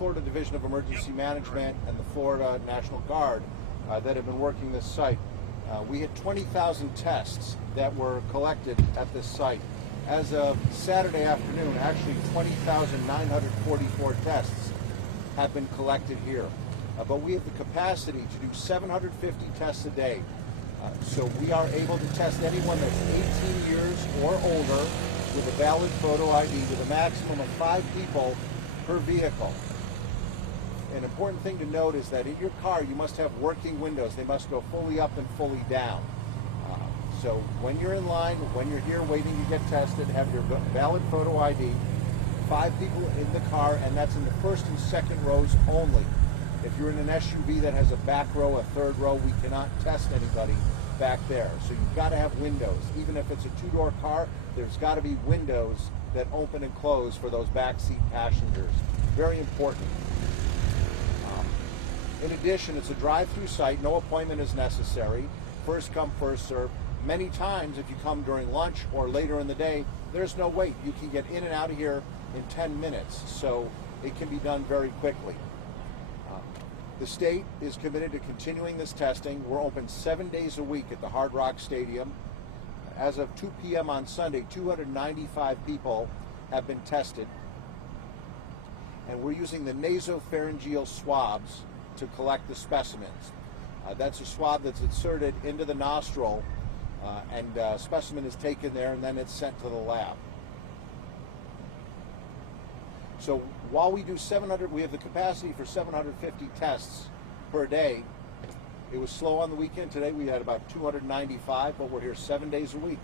Florida Division of Emergency Management and the Florida National Guard that have been working this site. We had 20,000 tests that were collected at this site. As of Saturday afternoon, actually 20,944 tests have been collected here. But we have the capacity to do 750 tests a day. So we are able to test anyone that's 18 years or older with a valid photo ID with a maximum of 5 people per vehicle. An important thing to note is that in your car you must have working windows. They must go fully up and fully down. So when you're in line, when you're here waiting to get tested, have your valid photo ID, 5 people in the car, and that's in the first and second rows only. If you're in an SUV that has a back row, a third row, we cannot test anybody back there. So you've got to have windows. Even if it's a 2-door car, there's got to be windows that open and close for those backseat passengers. Very important. In addition, it's a drive-through site. No appointment is necessary. First come, first serve. Many times, if you come during lunch or later in the day, there's no wait. You can get in and out of here in 10 minutes. So it can be done very quickly. The state is committed to continuing this testing. We're open 7 days a week at the Hard Rock Stadium. As of 2 p.m. on Sunday, 295 people have been tested. And we're using the nasopharyngeal swabs to collect the specimens. That's a swab that's inserted into the nostril, and a specimen is taken there, and then it's sent to the lab. So while we do 700, we have the capacity for 750 tests per day. It was slow on the weekend. Today we had about 295, but we're here 7 days a week.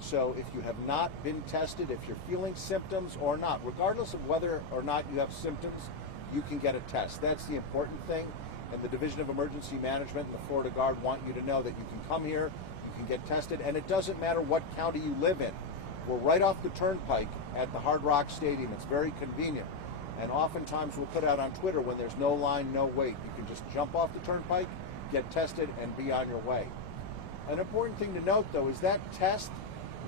So if you have not been tested, if you're feeling symptoms or not, regardless of whether or not you have symptoms, you can get a test. That's the important thing. And the Division of Emergency Management and the Florida Guard want you to know that you can come here, you can get tested, and it doesn't matter what county you live in. We're right off the turnpike at the Hard Rock Stadium. It's very convenient. And oftentimes we'll put out on Twitter when there's no line, no wait. You can just jump off the turnpike, get tested, and be on your way. An important thing to note, though, is that test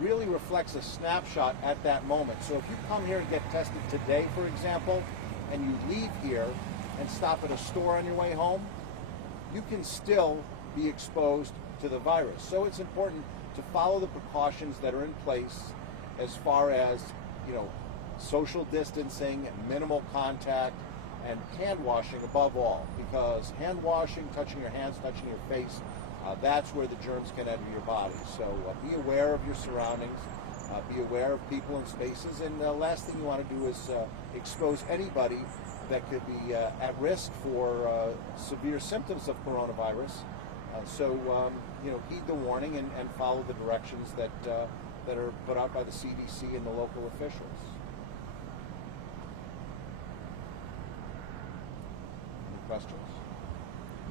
really reflects a snapshot at that moment. So if you come here and get tested today, for example, and you leave here and stop at a store on your way home, you can still be exposed to the virus. So it's important to follow the precautions that are in place as far as, social distancing, minimal contact, and hand washing above all, because hand washing, touching your hands, touching your face, that's where the germs can enter your body. So be aware of your surroundings, be aware of people and spaces, and the last thing you want to do is expose anybody that could be at risk for severe symptoms of coronavirus. So heed the warning and follow the directions that are put out by the CDC and the local officials. Any questions?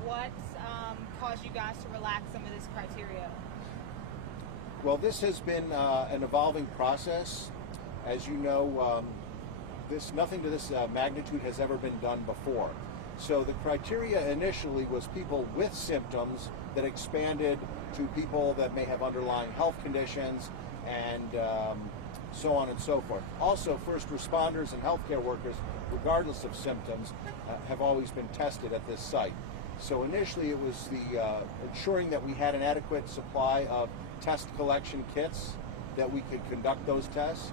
What caused you guys to relax some of this criteria? Well, this has been an evolving process. As you know, nothing to this magnitude has ever been done before. So the criteria initially was people with symptoms that expanded to people that may have underlying health conditions and so on and so forth. Also, first responders and healthcare workers, regardless of symptoms, have always been tested at this site. So initially it was the ensuring that we had an adequate supply of test collection kits that we could conduct those tests.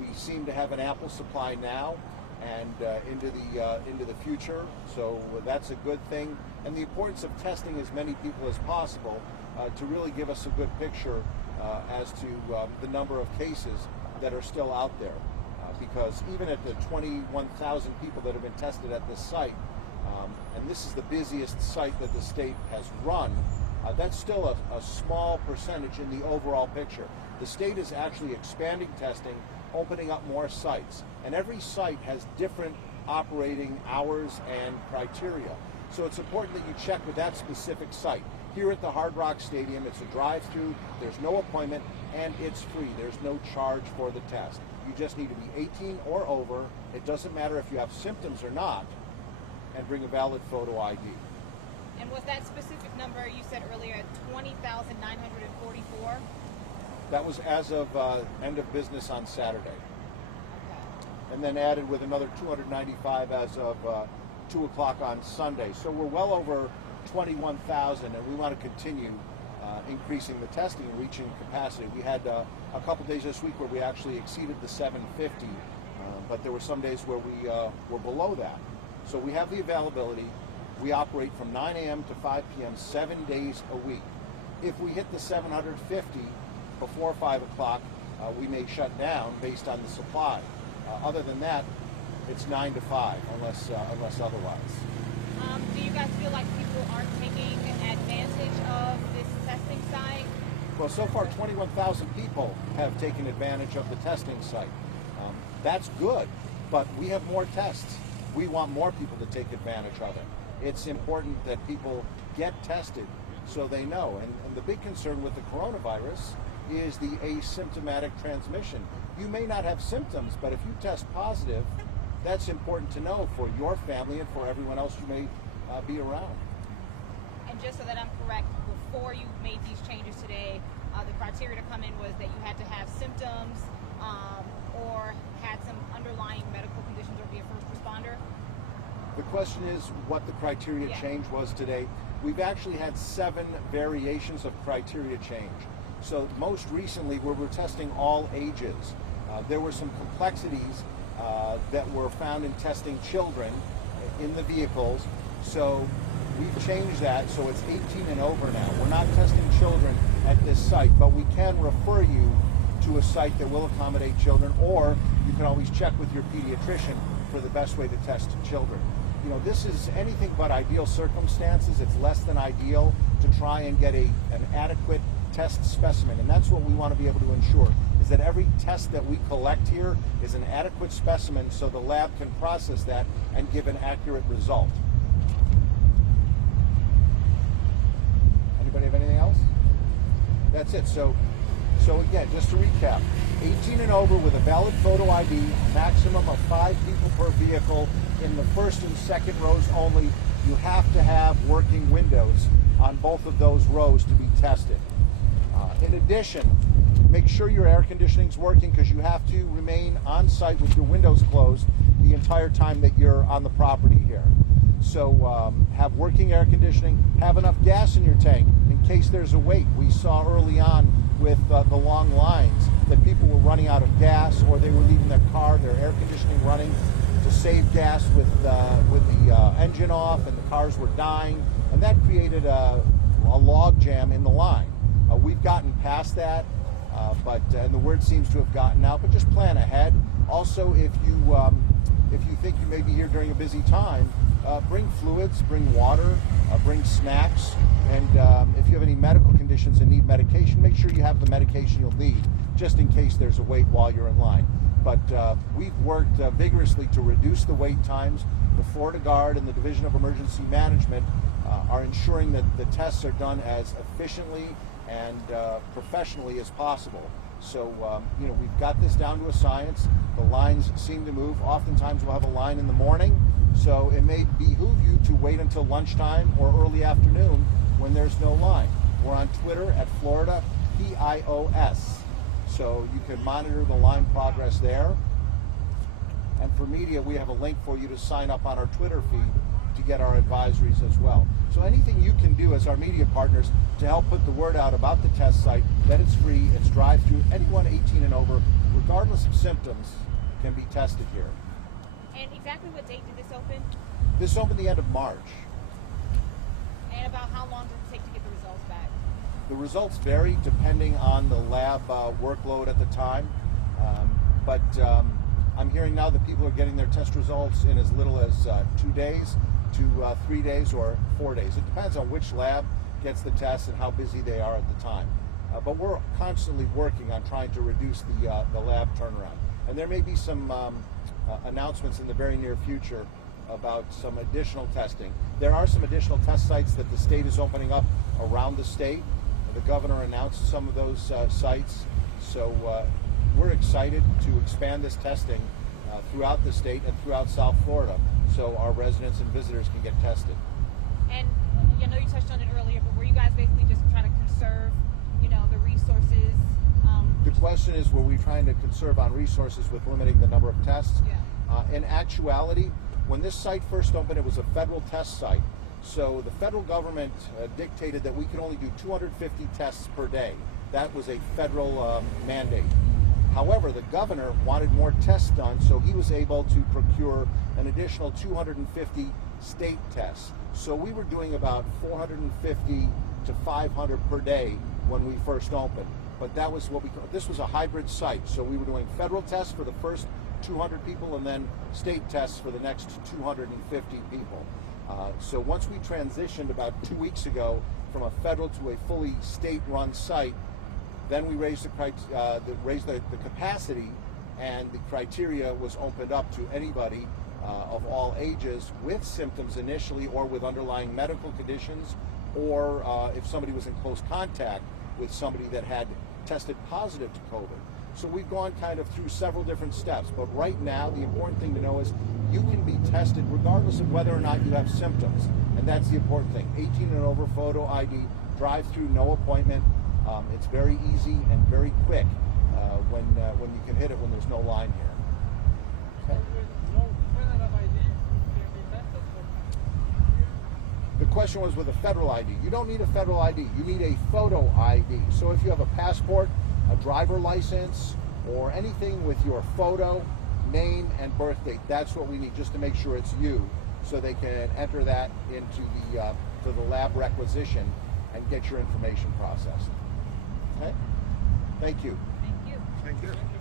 We seem to have an ample supply now and into the future, so that's a good thing. And the importance of testing as many people as possible to really give us a good picture as to the number of cases that are still out there. Because even at the 21,000 people that have been tested at this site, and this is the busiest site that the state has run, that's still a small percentage in the overall picture. The state is actually expanding testing, opening up more sites, and every site has different operating hours and criteria. So it's important that you check with that specific site. Here at the Hard Rock Stadium, it's a drive-through, there's no appointment, and it's free. There's no charge for the test. You just need to be 18 or over. It doesn't matter if you have symptoms or not, and bring a valid photo ID. And was that specific number you said earlier, 20,944? That was as of end of business on Saturday. Okay. and then added with another 295 as of 2 o'clock on Sunday. So we're well over 21,000, and we want to continue increasing the testing and reaching capacity. We had a couple days this week where we actually exceeded the 750, but there were some days where we were below that. So we have the availability. We operate from 9 a.m. to 5 p.m. 7 days a week. If we hit the 750 before 5 o'clock, we may shut down based on the supply. Other than that, it's 9 to 5, unless otherwise. Do you guys feel like people aren't taking advantage of this testing site? Well, so far 21,000 people have taken advantage of the testing site. That's good, but we have more tests. We want more people to take advantage of it. It's important that people get tested so they know. And the big concern with the coronavirus is the asymptomatic transmission. You may not have symptoms, but if you test positive, that's important to know for your family and for everyone else you may be around. And just so that I'm correct, before you made these changes today, the criteria to come in was that you had to have symptoms or had some underlying medical conditions or be a first responder? The question is what the criteria change was today. We've actually had 7 variations of criteria change. So most recently, where we're testing all ages, there were some complexities that were found in testing children in the vehicles. So we've changed that, so it's 18 and over now. We're not testing children at this site, but we can refer you to a site that will accommodate children, or you can always check with your pediatrician for the best way to test children. You know, this is anything but ideal circumstances. It's less than ideal to try and get an adequate test specimen, and that's what we want to be able to ensure, is that every test that we collect here is an adequate specimen so the lab can process that and give an accurate result. Anybody have anything else? That's it. So again, just to recap, 18 and over with a valid photo ID, maximum of 5 people per vehicle in the first and second rows only. You have to have working windows on both of those rows to be tested. In addition, make sure your air conditioning is working, because you have to remain on site with your windows closed the entire time that you're on the property here. So have working air conditioning, have enough gas in your tank in case there's a wait. We saw early on with the long lines that people were running out of gas, or they were leaving their car, their air conditioning running to save gas with the engine off, and the cars were dying, and that created a log jam in the line. We've gotten past that, and the word seems to have gotten out, but just plan ahead. Also, if you think you may be here during a busy time, bring fluids, bring water, bring snacks, and if you have any medical conditions and need medication, make sure you have the medication you'll need, just in case there's a wait while you're in line. But we've worked vigorously to reduce the wait times. The Florida Guard and the Division of Emergency Management are ensuring that the tests are done as efficiently and professionally as possible. So, we've got this down to a science. The lines seem to move. Oftentimes we'll have a line in the morning, so it may behoove you to wait until lunchtime or early afternoon when there's no line. We're on Twitter at Florida PIOS, so you can monitor the line progress there. And for media, we have a link for you to sign up on our Twitter feed to get our advisories as well. So anything you can do as our media partners to help put the word out about the test site, that it's free, it's drive-through, anyone 18 and over, regardless of symptoms, can be tested here. And exactly what date did this open? This opened the end of March. And about how long does it take to get the results back? The results vary depending on the lab workload at the time, but I'm hearing now that people are getting their test results in as little as 2 days to 3 days or 4 days. It depends on which lab gets the test and how busy they are at the time. But we're constantly working on trying to reduce the lab turnaround. And there may be some announcements in the very near future about some additional testing. There are some additional test sites that the state is opening up around the state. The governor announced some of those sites. So we're excited to expand this testing throughout the state and throughout South Florida, so our residents and visitors can get tested. And I know you touched on it earlier, but were you guys basically just trying to conserve, the resources? The question is, were we trying to conserve on resources with limiting the number of tests? Yeah. In actuality, when this site first opened, it was a federal test site. So the federal government dictated that we could only do 250 tests per day. That was a federal mandate. However, the governor wanted more tests done, so he was able to procure an additional 250 state tests. So we were doing about 450 to 500 per day when we first opened. But that was what we call, this was a hybrid site. So we were doing federal tests for the first 200 people and then state tests for the next 250 people. So once we transitioned about 2 weeks ago from a federal to a fully state-run site, then we raised the capacity, and the criteria was opened up to anybody of all ages with symptoms initially, or with underlying medical conditions, or if somebody was in close contact with somebody that had tested positive to COVID. So we've gone kind of through several different steps, but right now the important thing to know is you can be tested regardless of whether or not you have symptoms, and that's the important thing. 18 and over, photo ID, drive-through, no appointment. It's very easy and very quick when you can hit it when there's no line here. Okay. The question was with a federal ID. You don't need a federal ID. You need a photo ID. So if you have a passport, a driver license, or anything with your photo, name, and birth date, that's what we need, just to make sure it's you, so they can enter that into the lab requisition and get your information processed. Okay? Thank you. Thank you. Thank you.